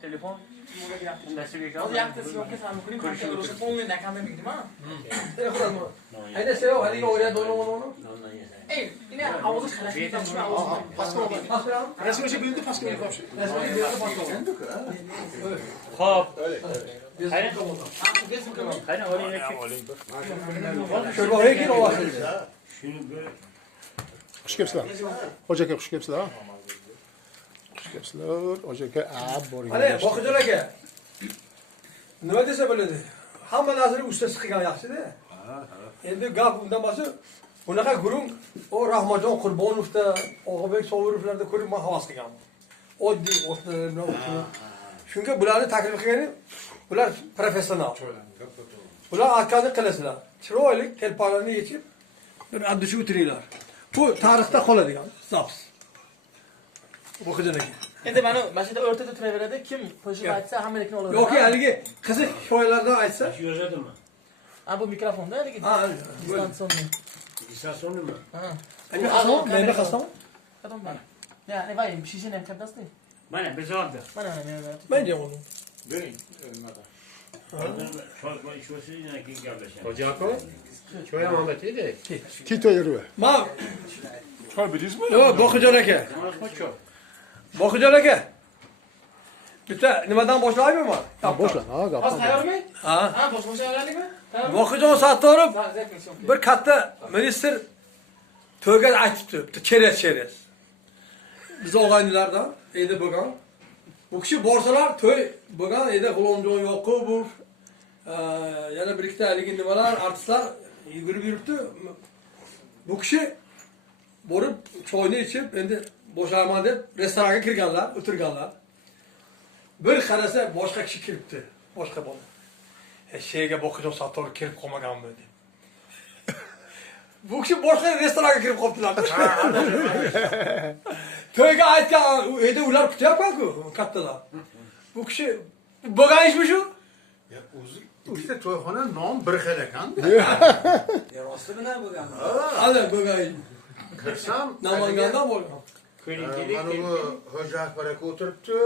Telefon Hozir yakta syomka samim qiling, qancha urushib onlayndan qanday bildim ha? Ayda sev, haliga o'yladi onu. Ey, ina ovozi xalaqit topishma ovozi. Paskal. Resmi şey bildi paskal yapmış. Resmi bir paskal. Hop. Gezim qilib. Qani oling. Şöyle oraya gir o vakit. Xush kelibsizlar. Xo'ja aka xush kelibsizlar. Xush kelibsizlar. Xo'ja aka borgan. Hani Boqajon aka. Nima desa bo'ladi? Hamma narsani ustasi qilgan yaxshi-da. Endi gap undan boshqa bunaqa gurum o Rahmatjon Qurbonovda, Og'abek Sovurovlarda ko'rib men havas qilganman. Oddiy o'tlar bilan o'tib. Shunga bularni taklif qilganim, bular professional. Bular arkani qilasizlar. Chiroyli telpalarni yechib bir addushi o'tiringlar. Bu tarixda qoladigan zaps. Boqajon aka. Endi mana shu yerda o'rtada turaveradi, kim qo'shiq aytsa hammalikni olaveradi. Yoki haligi qiziq hikoyalardan aytsa, Yozadimi? Ha bu mikrofonda haligi. ha, Distansiyonni. Distansiyonnimi? Ha. Endi qasam, menda qasam. Qadam bana. Ya, ne vay, shishani ham kattasi. Mana biz oldi. Mana men. Menga onu. Bering. Choy ishvasidan keyin gaplashamiz. Hoca aka, choy ham olmaydi. Kito yurib. Ma, Choy bildingizmi? yo, Boqajon aka. Qo'cho. Boqajon aka. Bitta nimadan boshlaymi? Boshla. Ha, gap. Hozir tayyormi? Ha. Ha, boshlayveraylikmi? Boqajon Sattorov bir katta ministr to'yga aytibdi, bitta cheres. Biz o'g'aynilardan edi bo'lgan. Bu kishi borsalar to'y bo'lgan edi, G'ulomjon Yoqubov, yana bir ikkita haligi nimalar, artistlar yugurib yuribdi. Bu kishi borib choyni ichib, endi boshlaman deb restoranga kirganlar, o'tirganlar. Bir qarasa boshqa kishi kiribdi, boshqa bola. Şeyga Boqajon Sattorov kirib qolmaganmi deb. Bu kishi boshqa restoranga kirib qolibdilar. To'yga aytgan, endi ular kutyapman-ku, kattalar. Bu kishi bo'lgan ishmi shu? Ya o'zi ikkita to'yxona nom bir xil ekan. Rosti bilan bo'lgan. Hali bo'lgan ish. Kirsam, Namangandan bo'lgan. mana bu Xo'ja Akbar aka o'tiribdi.